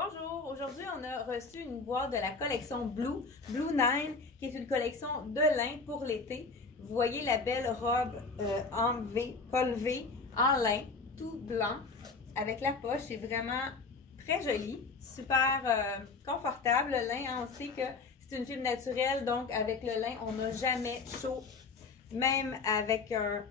Bonjour, aujourd'hui on a reçu une boîte de la collection Blue 9, qui est une collection de lin pour l'été. Vous voyez la belle robe en V, col V, en lin, tout blanc, avec la poche. C'est vraiment très joli, super confortable. Le lin, hein, on sait que c'est une fibre naturelle, donc avec le lin, on n'a jamais chaud, même avec un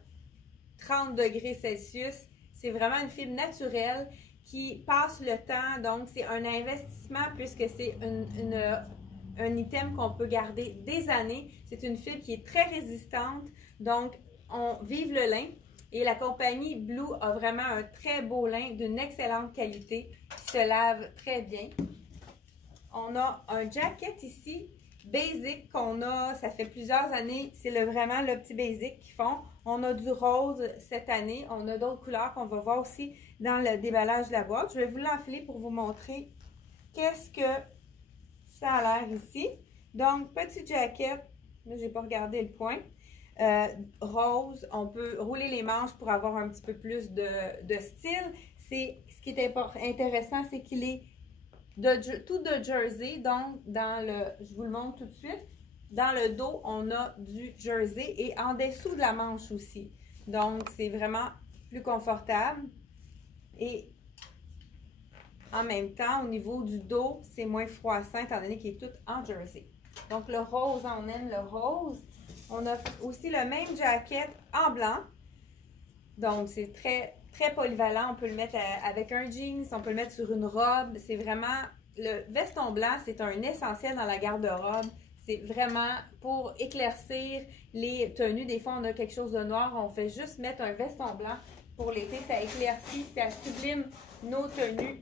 30 degrés Celsius. C'est vraiment une fibre naturelle qui passe le temps, donc c'est un investissement puisque c'est un item qu'on peut garder des années. C'est une fibre qui est très résistante, donc on vive le lin. Et la compagnie Blue a vraiment un très beau lin d'une excellente qualité qui se lave très bien. On a un jacket ici, basic, qu'on a, ça fait plusieurs années, c'est vraiment le petit basic qu'ils font. On a du rose cette année, on a d'autres couleurs qu'on va voir aussi dans le déballage de la boîte. Je vais vous l'enfiler pour vous montrer qu'est-ce que ça a l'air ici. Donc, petit jacket, là j'ai pas regardé le point, rose, on peut rouler les manches pour avoir un petit peu plus de style. Ce qui est intéressant, c'est qu'il est tout de jersey, donc je vous le montre tout de suite, dans le dos on a du jersey et en dessous de la manche aussi, donc c'est vraiment plus confortable et en même temps au niveau du dos c'est moins froissant étant donné qu'il est tout en jersey. Donc le rose, on aime le rose. On a aussi le même jacket en blanc, donc c'est très polyvalent. On peut le mettre avec un jeans, on peut le mettre sur une robe. C'est vraiment, le veston blanc, c'est un essentiel dans la garde-robe. C'est vraiment pour éclaircir les tenues. Des fois, on a quelque chose de noir, on fait juste mettre un veston blanc pour l'été. Ça éclaircit, ça sublime nos tenues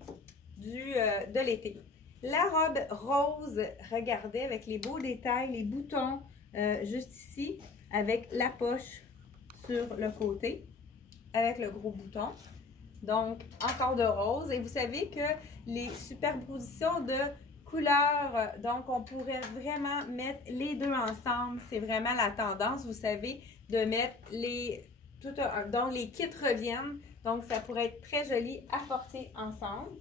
de l'été. La robe rose, regardez, avec les beaux détails, les boutons juste ici, avec la poche sur le côté, avec le gros bouton. Donc, encore de rose. Et vous savez que les superpositions de couleurs, donc on pourrait vraiment mettre les deux ensemble. C'est vraiment la tendance, vous savez, de mettre donc les kits reviennent. Donc, ça pourrait être très joli à porter ensemble.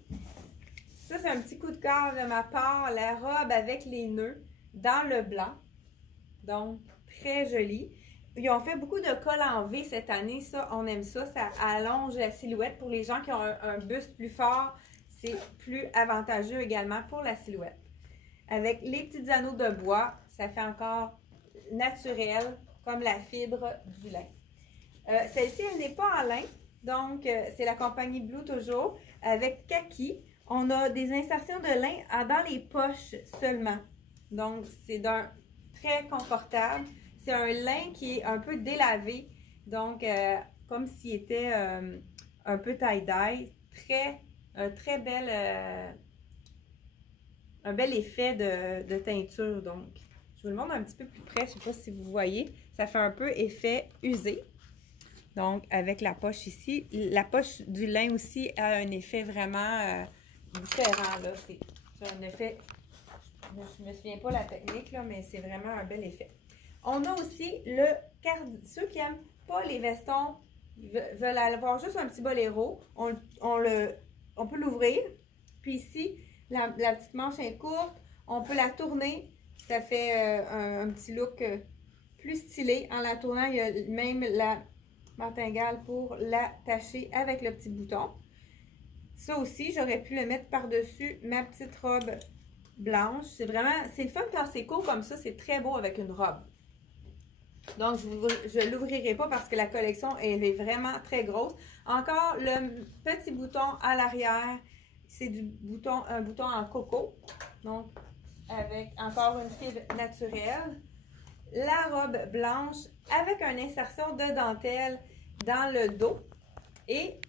Ça, c'est un petit coup de cœur de ma part. La robe avec les nœuds dans le blanc. Donc, très joli. Ils ont fait beaucoup de cols en V cette année, ça, on aime ça. Ça allonge la silhouette. Pour les gens qui ont un buste plus fort, c'est plus avantageux également pour la silhouette. Avec les petits anneaux de bois, ça fait encore naturel, comme la fibre du lin. Celle-ci, elle n'est pas en lin, donc c'est la compagnie Blue toujours. Avec kaki, on a des insertions de lin dans les poches seulement. Donc, c'est très confortable. C'est un lin qui est un peu délavé, donc comme s'il était un peu tie-dye. Un bel effet de teinture. Donc, je vous le montre un petit peu plus près. Je ne sais pas si vous voyez. Ça fait un peu effet usé. Donc, avec la poche ici. La poche du lin aussi a un effet vraiment différent. C'est un effet, je ne me souviens pas la technique, là, mais c'est vraiment un bel effet. On a aussi le cardigan. Ceux qui n'aiment pas les vestons, veulent avoir juste un petit boléro, on peut l'ouvrir. Puis ici, la petite manche est courte, on peut la tourner. Ça fait un petit look plus stylé. En la tournant, il y a même la martingale pour l'attacher avec le petit bouton. Ça aussi, j'aurais pu le mettre par-dessus ma petite robe blanche. C'est le fun quand c'est court comme ça, c'est très beau avec une robe. Donc, je ne l'ouvrirai pas parce que la collection, elle est vraiment très grosse. Encore, le petit bouton à l'arrière, c'est un bouton en coco. Donc, avec encore une fibre naturelle. La robe blanche avec une insertion de dentelle dans le dos. Et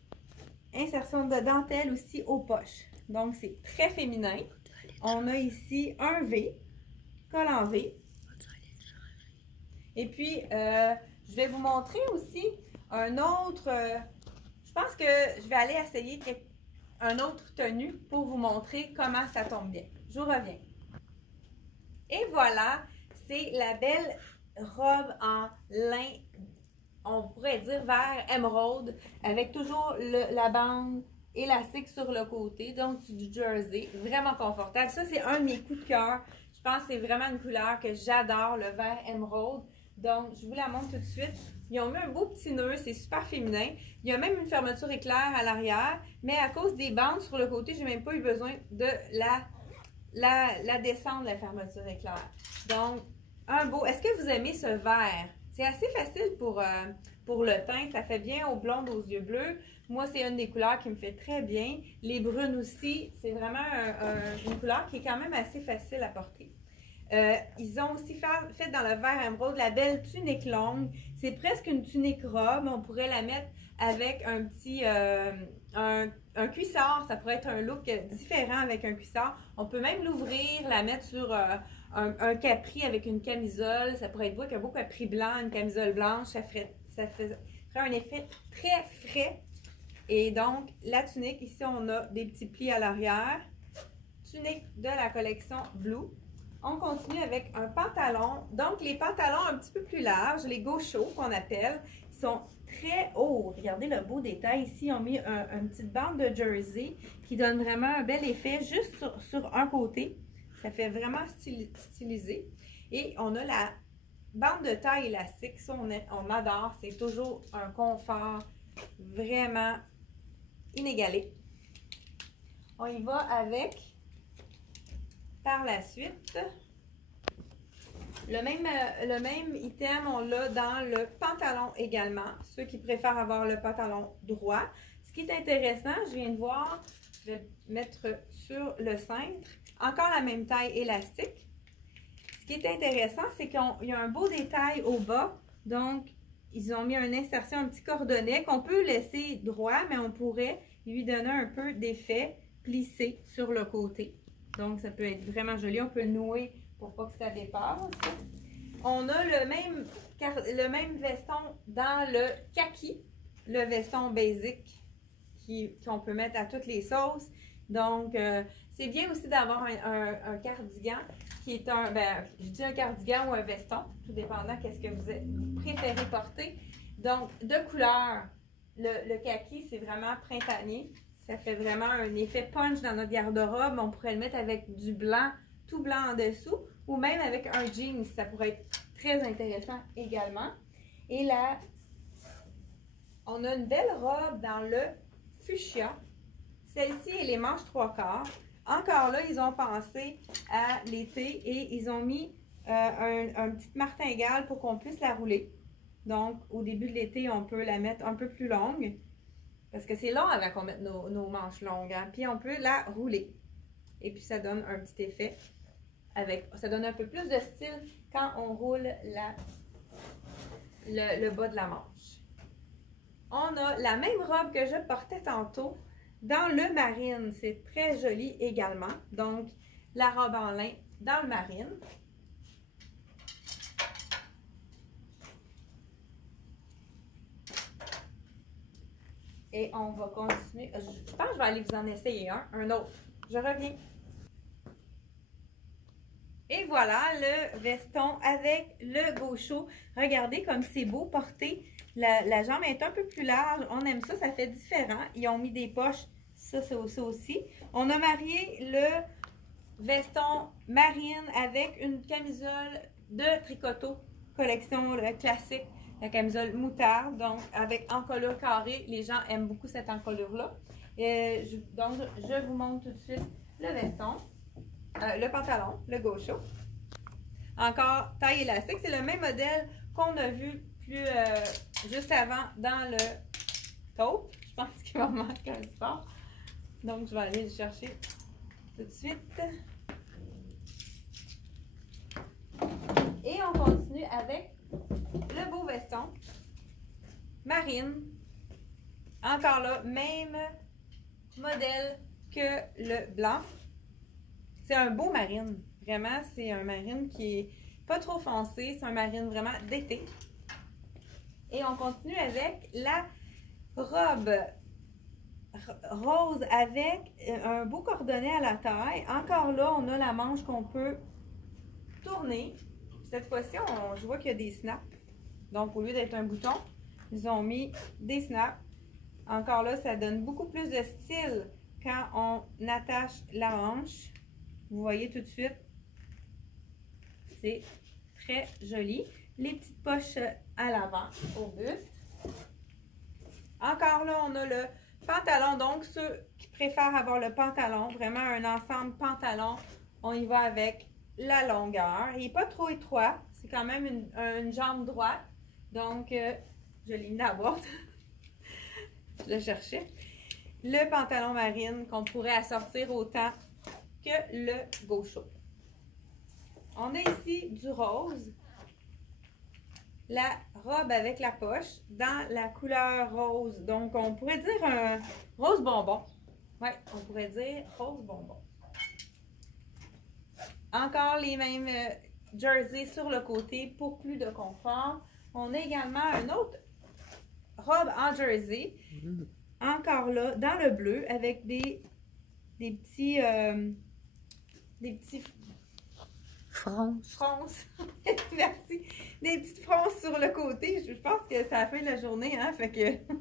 insertion de dentelle aussi aux poches. Donc, c'est très féminin. On a ici un V, col en V. Et puis, je vais vous montrer aussi un autre, je pense que je vais aller essayer un autre tenue pour vous montrer comment ça tombe bien. Je vous reviens. Et voilà, c'est la belle robe en lin, on pourrait dire vert émeraude, avec toujours la bande élastique sur le côté, donc du jersey, vraiment confortable. Ça, c'est un de mes coups de cœur. Je pense que c'est vraiment une couleur que j'adore, le vert émeraude. Donc, je vous la montre tout de suite. Ils ont mis un beau petit nœud, c'est super féminin. Il y a même une fermeture éclair à l'arrière, mais à cause des bandes sur le côté, j'ai même pas eu besoin de la descendre, la fermeture éclair. Donc, un beau. Est-ce que vous aimez ce vert? C'est assez facile pour le teint, ça fait bien aux blondes, aux yeux bleus. Moi, c'est une des couleurs qui me fait très bien. Les brunes aussi, c'est vraiment une couleur qui est quand même assez facile à porter. Ils ont aussi fait dans le vert émeraude la belle tunique longue. C'est presque une tunique robe. On pourrait la mettre avec un petit un cuissard. Ça pourrait être un look différent avec un cuissard. On peut même l'ouvrir, la mettre sur un capri avec une camisole. Ça pourrait être beau avec un beau capri blanc, une camisole blanche. Ça ferait un effet très frais. Et donc, la tunique, ici, on a des petits plis à l'arrière. Tunique de la collection Blue. On continue avec un pantalon. Donc, les pantalons un petit peu plus larges, les gauchos qu'on appelle, sont très hauts. Regardez le beau détail ici. Ils ont mis une petite bande de jersey qui donne vraiment un bel effet juste sur un côté. Ça fait vraiment stylisé. Et on a la bande de taille élastique. Ça, on adore. C'est toujours un confort vraiment inégalé. On y va avec... Par la suite, le même item, on l'a dans le pantalon également. Ceux qui préfèrent avoir le pantalon droit. Ce qui est intéressant, je viens de voir, je vais mettre sur le cintre, encore la même taille élastique. Ce qui est intéressant, c'est qu'il y a un beau détail au bas. Donc, ils ont mis une insertion, un petit cordonnet qu'on peut laisser droit, mais on pourrait lui donner un peu d'effet plissé sur le côté. Donc, ça peut être vraiment joli. On peut le nouer pour pas que ça dépasse. On a le même veston dans le kaki, le veston basic qu'on peut mettre à toutes les sauces. Donc, c'est bien aussi d'avoir un cardigan qui est je dis un cardigan ou un veston, tout dépendant qu'est-ce que vous préférez porter. Donc, de couleur, le kaki, c'est vraiment printanier. Ça fait vraiment un effet punch dans notre garde-robe. On pourrait le mettre avec du blanc, tout blanc en dessous, ou même avec un jean. Ça pourrait être très intéressant également. Et là, on a une belle robe dans le fuchsia. Celle-ci est les manches 3/4. Encore là, ils ont pensé à l'été et ils ont mis un petit martingale pour qu'on puisse la rouler. Donc, au début de l'été, on peut la mettre un peu plus longue. Parce que c'est long avant qu'on mette nos manches longues. Hein? Puis on peut la rouler. Et puis ça donne un petit effet. Ça donne un peu plus de style quand on roule le bas de la manche. On a la même robe que je portais tantôt dans le marine. C'est très joli également. Donc, la robe en lin dans le marine. Et on va continuer. Je pense que je vais aller vous en essayer un autre. Je reviens. Et voilà le veston avec le gaucho. Regardez comme c'est beau porté. La jambe est un peu plus large. On aime ça, ça fait différent. Ils ont mis des poches. Ça, c'est aussi. On a marié le veston marine avec une camisole de tricoteau. Collection classique. La camisole moutarde, donc avec encolure carrée. Les gens aiment beaucoup cette encolure-là. Donc, je vous montre tout de suite le veston, le pantalon, le gaucho. Encore taille élastique. C'est le même modèle qu'on a vu juste avant dans le taupe. Je pense qu'il va me manquer un sport. Donc, je vais aller le chercher tout de suite. Et on continue avec le beau veston marine. Encore là, même modèle que le blanc. C'est un beau marine. Vraiment, c'est un marine qui est pas trop foncé. C'est un marine vraiment d'été. Et on continue avec la robe rose avec un beau cordonnet à la taille. Encore là, on a la manche qu'on peut tourner. Cette fois-ci, je vois qu'il y a des snaps. Donc, au lieu d'être un bouton, ils ont mis des snaps Encore là, ça donne beaucoup plus de style quand on attache la manche. Vous voyez tout de suite, c'est très joli. Les petites poches à l'avant, au buste. Encore là, on a le pantalon. Donc, ceux qui préfèrent avoir le pantalon, vraiment un ensemble pantalon, on y va avec la longueur. Il n'est pas trop étroit. C'est quand même une jambe droite. Donc, je l'ai mis dans la boîte. Je le cherchais. Le pantalon marine qu'on pourrait assortir autant que le gaucho. On a ici du rose. La robe avec la poche dans la couleur rose. Donc, on pourrait dire un rose bonbon. Oui, on pourrait dire rose bonbon. Encore les mêmes jerseys sur le côté pour plus de confort. On a également une autre robe en jersey. Encore là, dans le bleu, avec des petits fronces. Merci. Des petites fronces sur le côté. Je pense que ça a fait la journée, hein? Fait que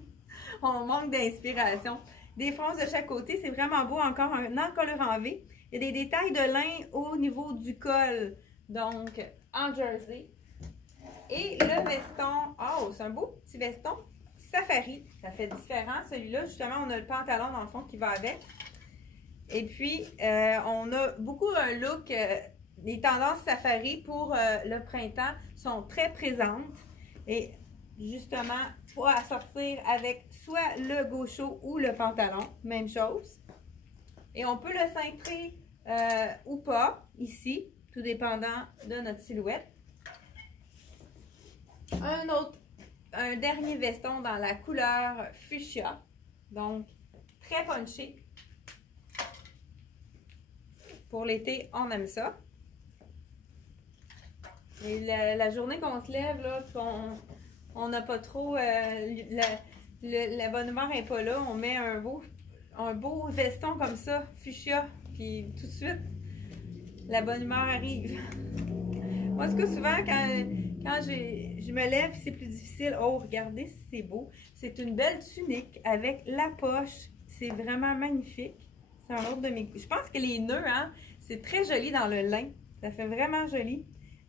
on manque d'inspiration. Des fronces de chaque côté, c'est vraiment beau. Encore un encolure en V. Il y a des détails de lin au niveau du col. Donc, en jersey. Et le veston, oh, c'est un beau petit veston safari. Ça fait différent. Celui-là, justement, on a le pantalon dans le fond qui va avec. Et puis, on a beaucoup un look, les tendances safari pour le printemps sont très présentes. Et justement, pour assortir avec soit le gaucho ou le pantalon, même chose. Et on peut le cintrer ou pas, ici, tout dépendant de notre silhouette. Un dernier veston dans la couleur fuchsia. Donc, très punché. Pour l'été, on aime ça. Et la journée qu'on se lève, là, on n'a pas trop... la bonne humeur n'est pas là. On met un beau veston comme ça, fuchsia. Puis tout de suite, la bonne humeur arrive. Moi, ce que souvent, quand je me lève, c'est plus difficile. Oh, regardez si c'est beau. C'est une belle tunique avec la poche. C'est vraiment magnifique. C'est un autre de mes... Je pense que les nœuds, hein, c'est très joli dans le lin. Ça fait vraiment joli.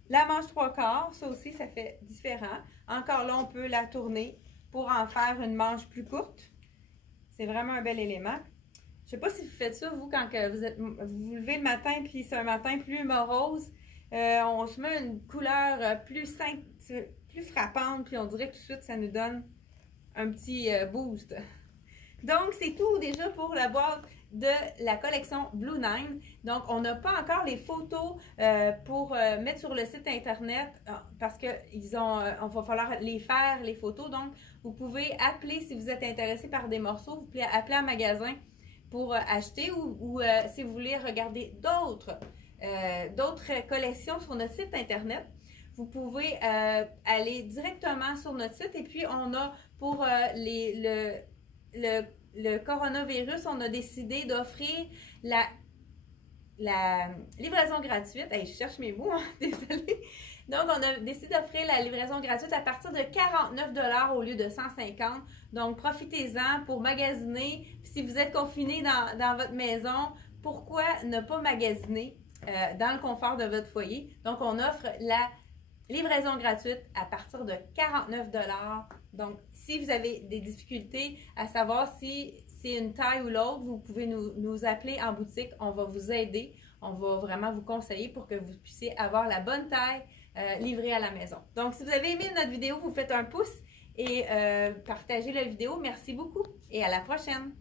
La manche 3/4, ça aussi, ça fait différent. Encore là, on peut la tourner pour en faire une manche plus courte. C'est vraiment un bel élément. Je ne sais pas si vous faites ça, vous, quand vous vous levez le matin, puis c'est un matin plus morose. On se met une couleur plus frappante, puis on dirait que tout de suite, ça nous donne un petit boost. Donc, c'est tout déjà pour la boîte de la collection Blue Nine. Donc, on n'a pas encore les photos pour mettre sur le site internet parce qu'il va falloir les faire, les photos. Donc, vous pouvez appeler si vous êtes intéressé par des morceaux. Vous pouvez appeler un magasin pour acheter ou si vous voulez regarder d'autres collections sur notre site internet. Vous pouvez aller directement sur notre site et puis on a pour le coronavirus, on a décidé d'offrir la livraison gratuite. Hey, je cherche mes mots, hein, désolée. Donc, on a décidé d'offrir la livraison gratuite à partir de 49 $ au lieu de 150 $. Donc, profitez-en pour magasiner. Si vous êtes confiné dans votre maison, pourquoi ne pas magasiner dans le confort de votre foyer? Donc, on offre la livraison gratuite à partir de 49 $. Donc, si vous avez des difficultés à savoir si c'est une taille ou l'autre, vous pouvez nous appeler en boutique. On va vous aider. On va vraiment vous conseiller pour que vous puissiez avoir la bonne taille livrée à la maison. Donc, si vous avez aimé notre vidéo, vous faites un pouce et partagez la vidéo. Merci beaucoup et à la prochaine!